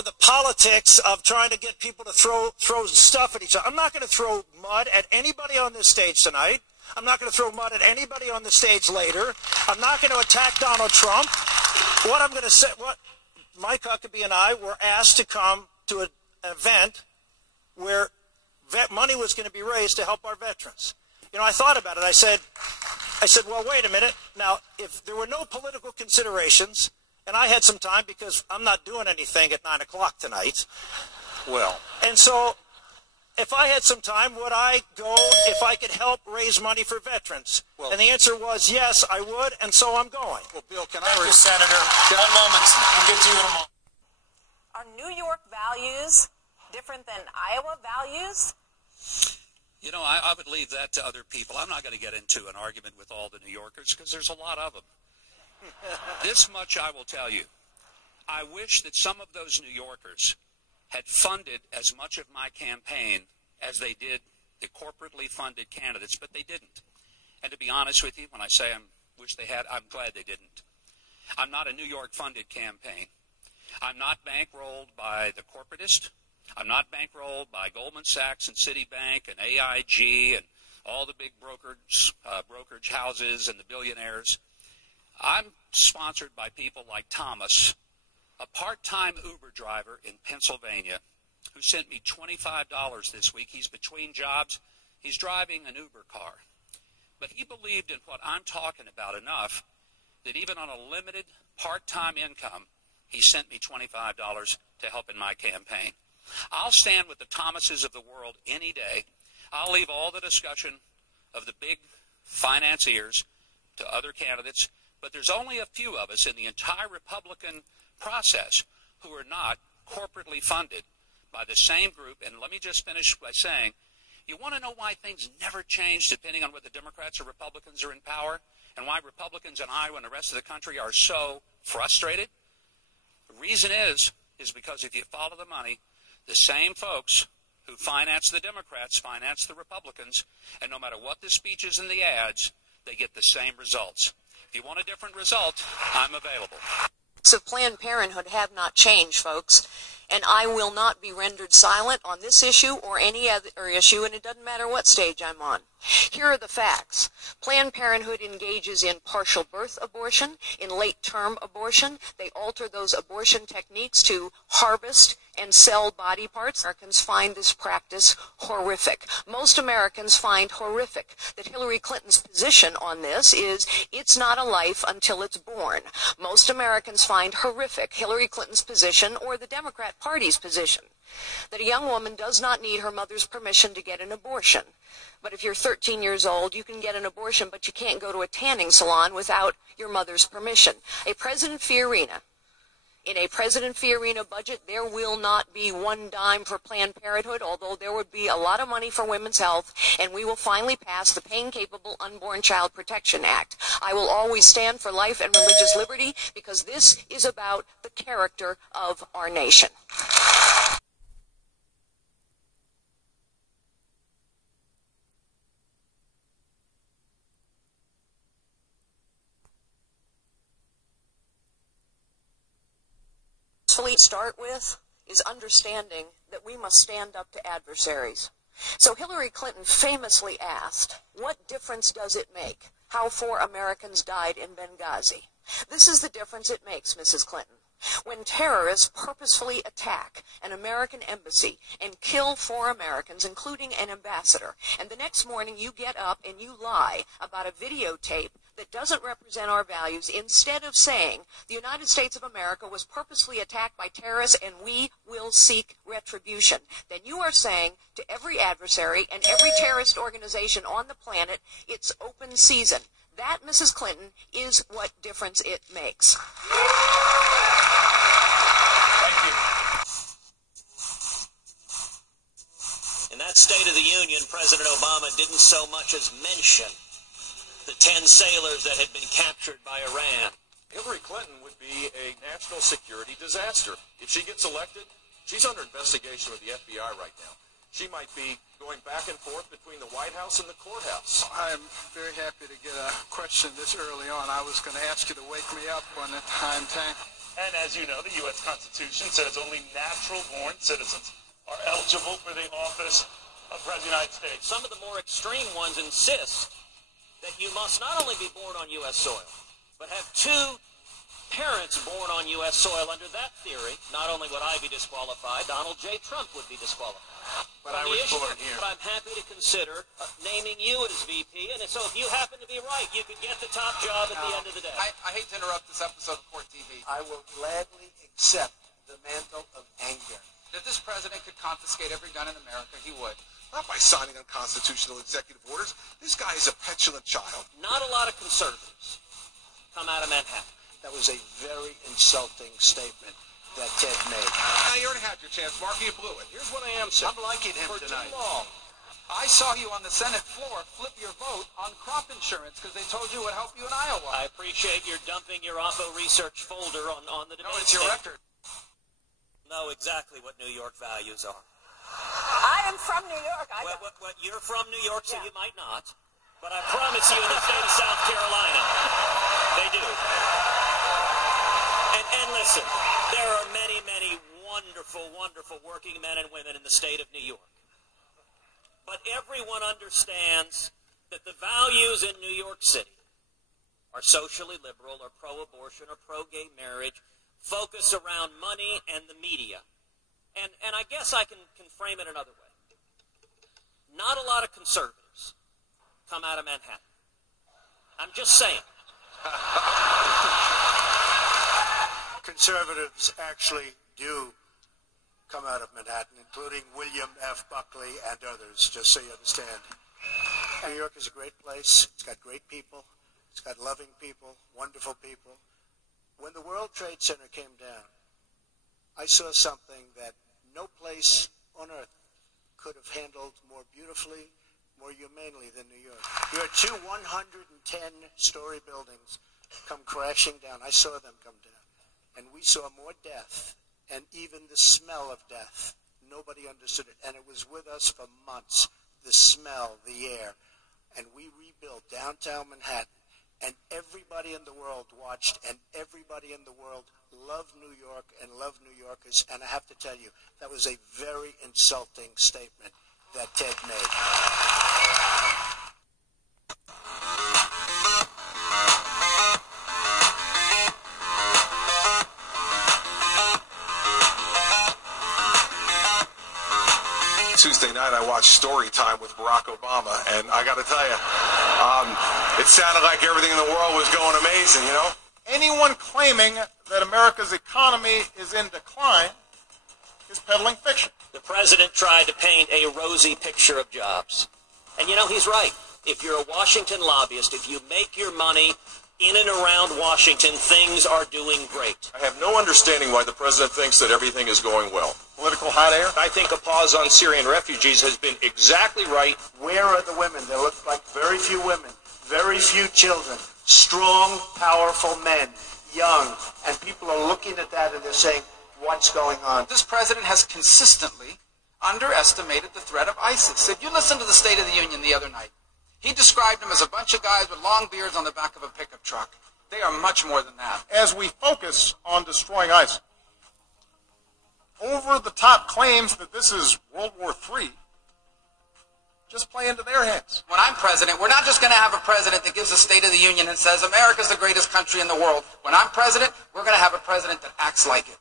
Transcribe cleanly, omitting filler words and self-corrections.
over the politics of trying to get people to throw stuff at each other. I'm not going to throw mud at anybody on this stage tonight. I'm not going to throw mud at anybody on the stage later. I'm not going to attack Donald Trump. What I'm going to say, Mike Huckabee and I were asked to come to an event where money was going to be raised to help our veterans. You know, I thought about it. I said, well, wait a minute. Now, if there were no political considerations, and I had some time because I'm not doing anything at 9 o'clock tonight. Well. And so, if I had some time, would I go if I could help raise money for veterans? Well, and the answer was yes, I would, and so I'm going. Well, Bill, can Thank you, Senator. 1 moment. We'll get to you in a moment. Are New York values different than Iowa values? You know, I would leave that to other people. I'm not going to get into an argument with all the New Yorkers because there's a lot of them. This much I will tell you. I wish that some of those New Yorkers had funded as much of my campaign as they did the corporately funded candidates, but they didn't. And to be honest with you, when I say I wish they had, I'm glad they didn't. I'm not a New York funded campaign. I'm not bankrolled by the corporatist. I'm not bankrolled by Goldman Sachs and Citibank and AIG and all the big brokerage houses and the billionaires. I'm sponsored by people like Thomas, a part-time Uber driver in Pennsylvania, who sent me $25 this week. He's between jobs. He's driving an Uber car. But he believed in what I'm talking about enough that even on a limited part-time income, he sent me $25 to help in my campaign. I'll stand with the Thomases of the world any day. I'll leave all the discussion of the big financiers to other candidates, but there's only a few of us in the entire Republican process who are not corporately funded by the same group. And let me just finish by saying, you want to know why things never change depending on whether Democrats or Republicans are in power, and why Republicans in Iowa and the rest of the country are so frustrated? The reason is because if you follow the money, the same folks who finance the Democrats finance the Republicans, and no matter what the speeches and the ads, they get the same results. If you want a different result, I'm available. So Planned Parenthood have not changed, folks, and I will not be rendered silent on this issue or any other issue, and it doesn't matter what stage I'm on. Here are the facts. Planned Parenthood engages in partial birth abortion, in late-term abortion. They alter those abortion techniques to harvest and sell body parts. Americans find this practice horrific. Most Americans find horrific that Hillary Clinton's position on this is it's not a life until it's born. Most Americans find horrific Hillary Clinton's position, or the Democrat Party's position, that a young woman does not need her mother's permission to get an abortion. But if you're 13 years old, you can get an abortion, but you can't go to a tanning salon without your mother's permission. In a President Fiorina budget, there will not be one dime for Planned Parenthood, although there would be a lot of money for women's health, and we will finally pass the Pain-Capable Unborn Child Protection Act. I will always stand for life and religious liberty because this is about the character of our nation. Start with is understanding that we must stand up to adversaries. So Hillary Clinton famously asked, what difference does it make how 4 Americans died in Benghazi? This is the difference it makes, Mrs. Clinton. When terrorists purposefully attack an American embassy and kill 4 Americans, including an ambassador, and the next morning you get up and you lie about a videotape that doesn't represent our values, instead of saying the United States of America was purposely attacked by terrorists and we will seek retribution, then you are saying to every adversary and every terrorist organization on the planet, it's open season. That, Mrs. Clinton, is what difference it makes. Thank you. In that State of the Union, President Obama didn't so much as mention the 10 sailors that had been captured by Iran. Hillary Clinton would be a national security disaster. If she gets elected, she's under investigation with the FBI right now. She might be going back and forth between the White House and the courthouse. I'm very happy to get a question this early on. I was going to ask you to wake me up when the time came. And as you know, the U.S. Constitution says only natural-born citizens are eligible for the office of President of the United States. Some of the more extreme ones insist that you must not only be born on U.S. soil, but have two parents born on U.S. soil. Under that theory, not only would I be disqualified, Donald J. Trump would be disqualified. But I was born here. But I'm happy to consider naming you as VP, and so if you happen to be right, you could get the top job at the end of the day. I hate to interrupt this episode of Court TV. I will gladly accept the mantle of anger. If this president could confiscate every gun in America, he would. Not by signing unconstitutional executive orders. This guy is a petulant child. Not a lot of conservatives come out of Manhattan. That was a very insulting statement that Ted made. Now, you already had your chance, Mark. You blew it. Here's what I am saying. I'm liking him For tonight. too long. I saw you on the Senate floor flip your vote on crop insurance because they told you it would help you in Iowa. I appreciate your dumping your OPPO research folder on the debate. No, it's your stage. record. Know exactly what New York values are. I am from New York. Well, you're from New York, so you might not. But I promise you, in the state of South Carolina, they do. And listen, there are many, many wonderful, wonderful working men and women in the state of New York. But everyone understands that the values in New York City are socially liberal or pro-abortion or pro-gay marriage, focus around money and the media. And I guess I can frame it another way. Not a lot of conservatives come out of Manhattan. I'm just saying. Conservatives actually do come out of Manhattan, including William F. Buckley and others, just so you understand. New York is a great place. It's got great people. It's got loving people, wonderful people. When the World Trade Center came down, I saw something that no place on earth could have handled more beautifully, more humanely than New York. You had two 110-story buildings come crashing down. I saw them come down. And we saw more death, and even the smell of death. Nobody understood it. And it was with us for months, the smell, the air. And we rebuilt downtown Manhattan. And everybody in the world watched, and everybody in the world loved New York and loved New Yorkers. And I have to tell you, that was a very insulting statement that Ted made. Tuesday night, I watched Story Time with Barack Obama, and I got to tell you, it sounded like everything in the world was going amazing, you know? Anyone claiming that America's economy is in decline is peddling fiction. The president tried to paint a rosy picture of jobs. And you know, he's right. If you're a Washington lobbyist, if you make your money in and around Washington, things are doing great. I have no understanding why the president thinks that everything is going well. Political hot air? I think a pause on Syrian refugees has been exactly right. Where are the women? There look like very few women, very few children, strong, powerful men, young. And people are looking at that and they're saying, what's going on? This president has consistently underestimated the threat of ISIS. If you listen to the State of the Union the other night, he described them as a bunch of guys with long beards on the back of a pickup truck. They are much more than that. As we focus on destroying ISIS, over-the-top claims that this is World War III just play into their hands. When I'm president, we're not just going to have a president that gives a State of the Union and says America's the greatest country in the world. When I'm president, we're going to have a president that acts like it.